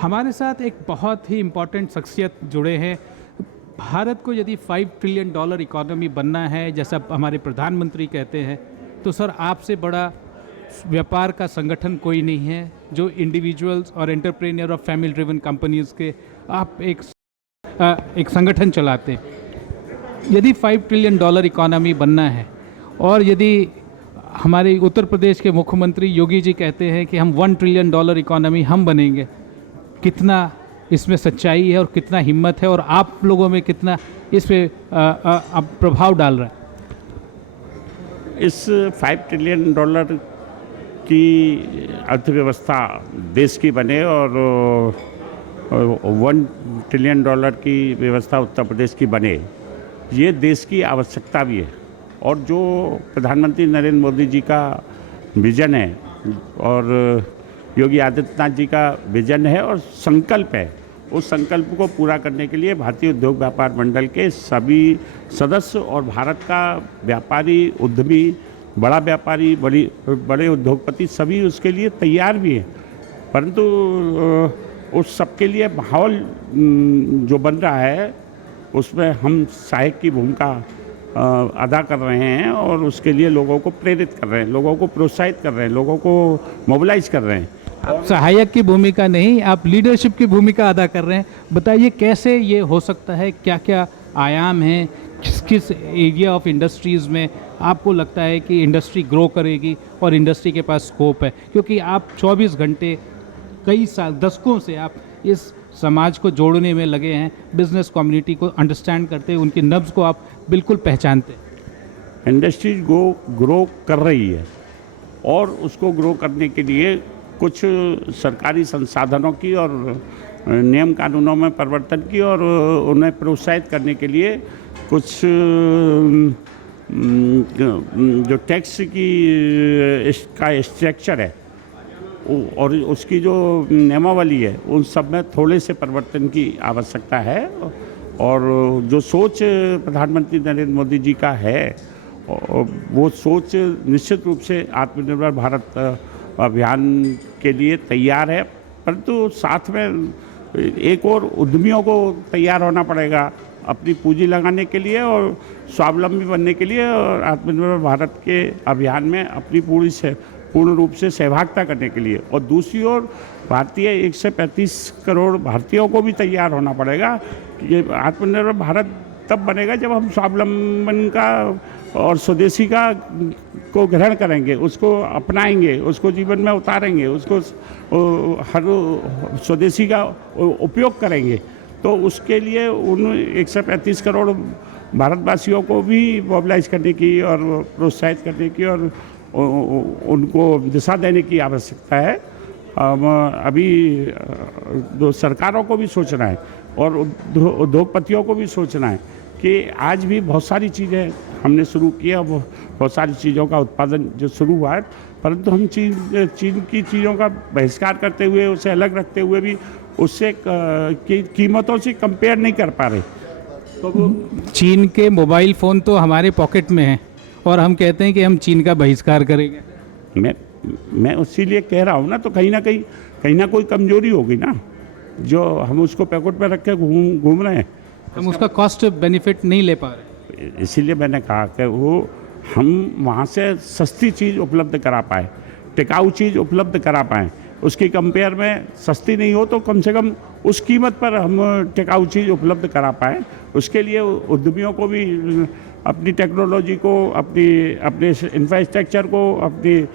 हमारे साथ एक बहुत ही इम्पोर्टेंट शख्सियत जुड़े हैं। भारत को यदि $5 ट्रिलियन इकोनॉमी बनना है, जैसा हमारे प्रधानमंत्री कहते हैं, तो सर आपसे बड़ा व्यापार का संगठन कोई नहीं है। जो इंडिविजुअल्स और एंटरप्रेन्योर और फैमिली ड्रिवन कंपनीज के आप एक संगठन चलाते हैं। यदि $5 ट्रिलियन इकोनॉमी बनना है और यदि हमारे उत्तर प्रदेश के मुख्यमंत्री योगी जी कहते हैं कि हम $1 ट्रिलियन इकोनॉमी हम बनेंगे, कितना इसमें सच्चाई है और कितना हिम्मत है और आप लोगों में कितना इस पे प्रभाव डाल रहा है? इस $5 ट्रिलियन की अर्थव्यवस्था देश की बने और $1 ट्रिलियन की व्यवस्था उत्तर प्रदेश की बने, ये देश की आवश्यकता भी है। और जो प्रधानमंत्री नरेंद्र मोदी जी का विजन है और योगी आदित्यनाथ जी का विजन है और संकल्प है, उस संकल्प को पूरा करने के लिए भारतीय उद्योग व्यापार मंडल के सभी सदस्य और भारत का व्यापारी, उद्यमी, बड़ा व्यापारी, बड़े उद्योगपति सभी उसके लिए तैयार भी हैं। परंतु उस सबके लिए माहौल जो बन रहा है उसमें हम सहायक की भूमिका अदा कर रहे हैं और उसके लिए लोगों को प्रेरित कर रहे हैं, लोगों को प्रोत्साहित कर रहे हैं, लोगों को मोबिलाइज कर रहे हैं। आप सहायक की भूमिका नहीं, आप लीडरशिप की भूमिका अदा कर रहे हैं। बताइए कैसे ये हो सकता है, क्या क्या आयाम हैं, किस किस एरिया ऑफ इंडस्ट्रीज़ में आपको लगता है कि इंडस्ट्री ग्रो करेगी और इंडस्ट्री के पास स्कोप है? क्योंकि आप 24 घंटे कई साल, दशकों से आप इस समाज को जोड़ने में लगे हैं, बिजनेस कम्युनिटी को अंडरस्टैंड करते हैं, उनकी नब्ज़ को आप बिल्कुल पहचानते हैं। इंडस्ट्री ग्रो कर रही है और उसको ग्रो करने के लिए कुछ सरकारी संसाधनों की और नियम कानूनों में परिवर्तन की और उन्हें प्रोत्साहित करने के लिए कुछ जो टैक्स की इसका स्ट्रक्चर है और उसकी जो नियमावली है, उन सब में थोड़े से परिवर्तन की आवश्यकता है। और जो सोच प्रधानमंत्री नरेंद्र मोदी जी का है, वो सोच निश्चित रूप से आत्मनिर्भर भारत अभियान के लिए तैयार है। परंतु साथ में एक और उद्यमियों को तैयार होना पड़ेगा अपनी पूंजी लगाने के लिए और स्वावलंबी बनने के लिए और आत्मनिर्भर भारत के अभियान में अपनी पूर्ण रूप से सहभागिता करने के लिए। और दूसरी ओर भारतीय 135 करोड़ भारतीयों को भी तैयार होना पड़ेगा कि ये आत्मनिर्भर भारत तब बनेगा जब हम स्वावलंबन का और स्वदेशी का को ग्रहण करेंगे, उसको अपनाएंगे, उसको जीवन में उतारेंगे, उसको हर स्वदेशी का उपयोग करेंगे। तो उसके लिए उन 135 करोड़ भारतवासियों को भी मोबिलाइज करने की और प्रोत्साहित करने की और उनको दिशा देने की आवश्यकता है। अभी दो सरकारों को भी सोचना है और उद्योगपतियों को भी सोचना है कि आज भी बहुत सारी चीज़ें हमने शुरू किया, बहुत सारी चीज़ों का उत्पादन जो शुरू हुआ है, परंतु हम चीन की चीज़ों का बहिष्कार करते हुए, उसे अलग रखते हुए भी उससे कीमतों से कंपेयर नहीं कर पा रहे। तो चीन के मोबाइल फ़ोन तो हमारे पॉकेट में हैं और हम कहते हैं कि हम चीन का बहिष्कार करेंगे। मैं इसीलिए कह रहा हूँ ना, तो कहीं ना कोई कमजोरी होगी ना, जो हम उसको पैकेट में रख के घूम रहे हैं, हम उसका कॉस्ट बेनिफिट नहीं ले पा रहे। इसीलिए मैंने कहा कि वो हम वहाँ से सस्ती चीज़ उपलब्ध करा पाए, टिकाऊ चीज़ उपलब्ध करा पाएँ। उसकी कंपेयर में सस्ती नहीं हो तो कम से कम उस कीमत पर हम टिकाऊ चीज़ उपलब्ध करा पाएँ। उसके लिए उद्यमियों को भी अपनी टेक्नोलॉजी को, अपने इंफ्रास्ट्रक्चर को, अपनी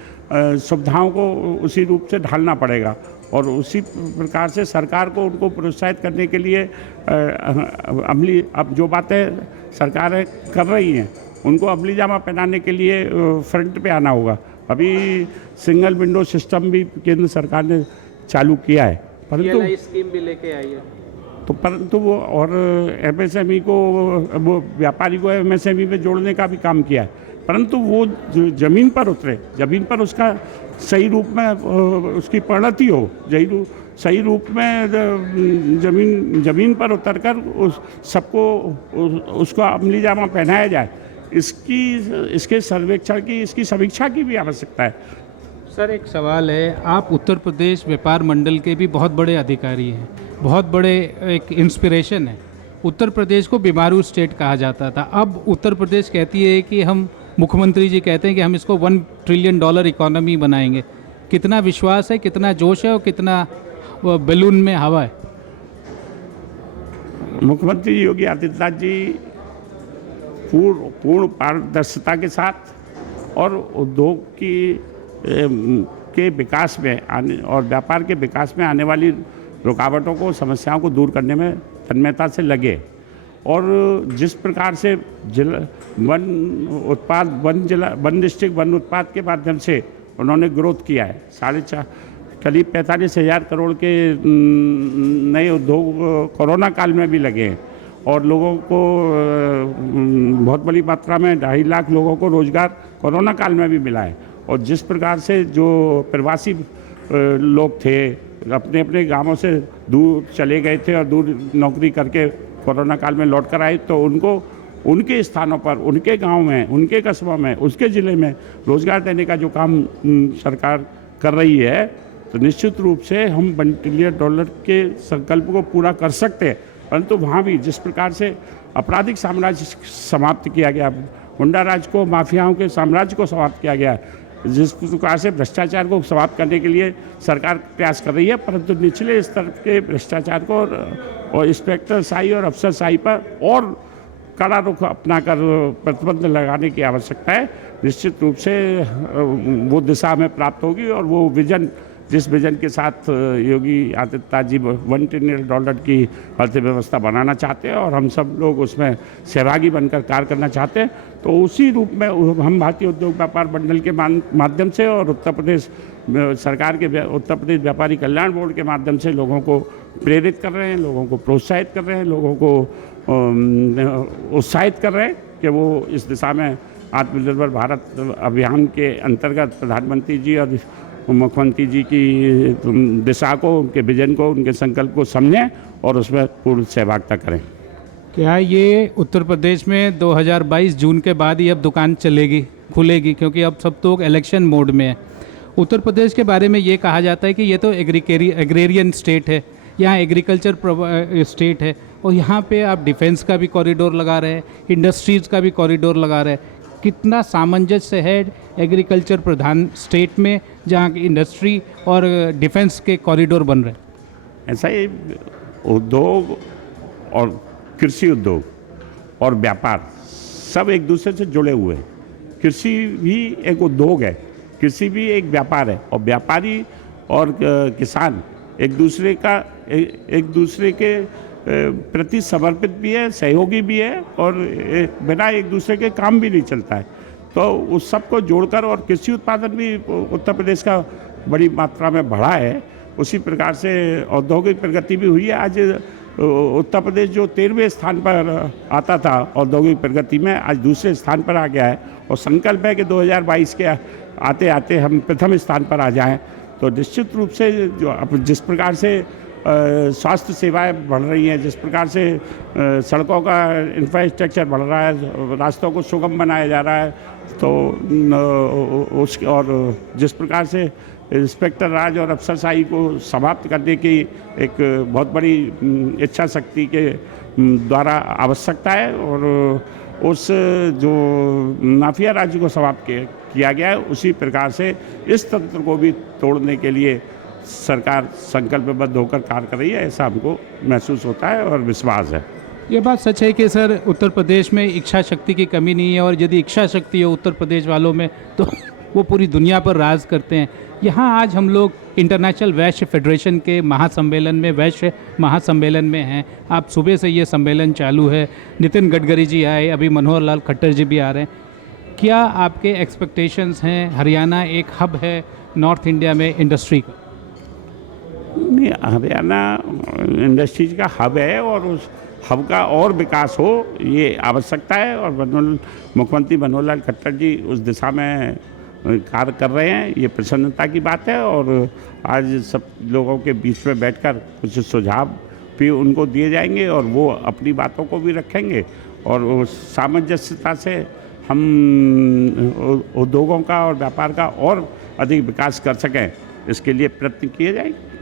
सुविधाओं को उसी रूप से ढालना पड़ेगा और उसी प्रकार से सरकार को उनको प्रोत्साहित करने के लिए अब जो बातें सरकारें कर रही हैं उनको अमली जामा पहनाने के लिए फ्रंट पे आना होगा। अभी सिंगल विंडो सिस्टम भी केंद्र सरकार ने चालू किया है, परंतु स्कीम भी लेके आई है, तो परंतु वो और एमएसएमई को, वो व्यापारी को एमएसएमई में जोड़ने का भी काम किया है, परंतु वो ज़मीन पर उतरे, ज़मीन पर उसका सही रूप में उसकी परिणति हो, सही रूप में ज़मीन पर उतरकर उस सबको उसको अमली जामा पहनाया जाए। इसके सर्वेक्षण की, इसकी समीक्षा की भी आवश्यकता है। सर एक सवाल है, आप उत्तर प्रदेश व्यापार मंडल के भी बहुत बड़े अधिकारी हैं, बहुत बड़े एक इंस्पिरेशन है। उत्तर प्रदेश को बीमारू स्टेट कहा जाता था, अब उत्तर प्रदेश कहती है कि हम, मुख्यमंत्री जी कहते हैं कि हम इसको $1 ट्रिलियन इकोनॉमी बनाएंगे। कितना विश्वास है, कितना जोश है और कितना बैलून में हवा है? मुख्यमंत्री योगी आदित्यनाथ जी पूर्ण पारदर्शिता के साथ और उद्योग के विकास में आने और व्यापार के विकास में आने वाली रुकावटों को, समस्याओं को दूर करने में तन्मयता से लगे। और जिस प्रकार से वन डिस्ट्रिक्ट वन उत्पाद के माध्यम से उन्होंने ग्रोथ किया है, करीब 45,000 करोड़ के नए उद्योग कोरोना काल में भी लगे हैं और लोगों को बहुत बड़ी मात्रा में 2.5 लाख लोगों को रोजगार कोरोना काल में भी मिला है। और जिस प्रकार से जो प्रवासी लोग थे, अपने अपने गांवों से दूर चले गए थे और दूर नौकरी करके कोरोना काल में लौट कर आए, तो उनको उनके स्थानों पर, उनके गांव में, उनके कस्बों में, उसके ज़िले में रोज़गार देने का जो काम सरकार कर रही है, तो निश्चित रूप से हम $1 ट्रिलियन के संकल्प को पूरा कर सकते हैं। परंतु वहाँ भी जिस प्रकार से आपराधिक साम्राज्य समाप्त किया गया, गुंडा राज को, माफियाओं के साम्राज्य को समाप्त किया गया, जिस प्रकार से भ्रष्टाचार को समाप्त करने के लिए सरकार प्रयास कर रही है, परंतु निचले स्तर के भ्रष्टाचार को और इंस्पेक्टर शाही और अफसरशाही पर और कड़ा रुख अपनाकर प्रतिबंध लगाने की आवश्यकता है। निश्चित रूप से वो दिशा हमें प्राप्त होगी और वो विजन, जिस विजन के साथ योगी आदित्यनाथ जी $1 ट्रिलियन की अर्थव्यवस्था बनाना चाहते हैं और हम सब लोग उसमें सहभागी बनकर कार्य करना चाहते हैं, तो उसी रूप में हम भारतीय उद्योग व्यापार मंडल के माध्यम से और उत्तर प्रदेश सरकार के उत्तर प्रदेश व्यापारी कल्याण बोर्ड के माध्यम से लोगों को प्रेरित कर रहे हैं, लोगों को प्रोत्साहित कर रहे हैं, लोगों को उत्साहित कर रहे हैं कि वो इस दिशा में आत्मनिर्भर भारत अभियान के अंतर्गत प्रधानमंत्री जी और मुख्यमंत्री जी की दिशा को, उनके विजन को, उनके संकल्प को समझें और उसमें पूर्ण सहभागिता करें। क्या ये उत्तर प्रदेश में 2022 जून के बाद ही अब दुकान चलेगी, खुलेगी, क्योंकि अब सब लोग इलेक्शन मोड में है? उत्तर प्रदेश के बारे में ये कहा जाता है कि ये तो एग्रेरियन स्टेट है, यहाँ एग्रीकल्चर स्टेट है और यहाँ पे आप डिफेंस का भी कॉरिडोर लगा रहे हैं, इंडस्ट्रीज़ का भी कॉरिडोर लगा रहे हैं। कितना सामंजस्य है एग्रीकल्चर प्रधान स्टेट में जहाँ की इंडस्ट्री और डिफेंस के कॉरिडोर बन रहे हैं? ऐसा ही उद्योग और कृषि उद्योग और व्यापार सब एक दूसरे से जुड़े हुए हैं। कृषि भी एक उद्योग है, कृषि भी एक व्यापार है और व्यापारी और किसान एक दूसरे के प्रति समर्पित भी है, सहयोगी भी है और बिना एक दूसरे के काम भी नहीं चलता है। तो उस सब को जोड़कर और कृषि उत्पादन भी उत्तर प्रदेश का बड़ी मात्रा में बढ़ा है। उसी प्रकार से औद्योगिक प्रगति भी हुई है। आज उत्तर प्रदेश जो 13वें स्थान पर आता था औद्योगिक प्रगति में, आज दूसरे स्थान पर आ गया है और संकल्प है कि 2022 के आते आते हम प्रथम स्थान पर आ जाएं। तो निश्चित रूप से जो जिस प्रकार से स्वास्थ्य सेवाएं बढ़ रही हैं, जिस प्रकार से सड़कों का इंफ्रास्ट्रक्चर बढ़ रहा है, रास्तों को सुगम बनाया जा रहा है, तो और जिस प्रकार से इंस्पेक्टर राज और अफसरशाही को समाप्त करने की एक बहुत बड़ी इच्छा शक्ति के द्वारा आवश्यकता है और उस जो माफिया राज्य को समाप्त किया गया है, उसी प्रकार से इस तंत्र को भी तोड़ने के लिए सरकार संकल्पबद्ध होकर कार्य कर रही है, ऐसा हमको महसूस होता है और विश्वास है। ये बात सच है कि सर उत्तर प्रदेश में इच्छा शक्ति की कमी नहीं है और यदि इच्छा शक्ति हो उत्तर प्रदेश वालों में तो वो पूरी दुनिया पर राज करते हैं। यहाँ आज हम लोग इंटरनेशनल वैश्य फेडरेशन के महासम्मेलन में, वैश्य महासम्मेलन में हैं। आप सुबह से ये सम्मेलन चालू है, नितिन गडकरी जी आए, अभी मनोहर लाल खट्टर जी भी आ रहे हैं। क्या आपके एक्सपेक्टेशंस हैं? हरियाणा एक हब है नॉर्थ इंडिया में इंडस्ट्री का। नहीं, हरियाणा इंडस्ट्रीज का हब है और उस हब का और विकास हो ये आवश्यकता है और मुख्यमंत्री मनोहर लाल खट्टर जी उस दिशा में कार्य कर रहे हैं। ये प्रसन्नता की बात है और आज सब लोगों के बीच में बैठकर कुछ सुझाव भी उनको दिए जाएंगे और वो अपनी बातों को भी रखेंगे और उस सामंजस्यता से हम उद्योगों का और व्यापार का और अधिक विकास कर सकें, इसके लिए प्रयत्न किए जाएंगे।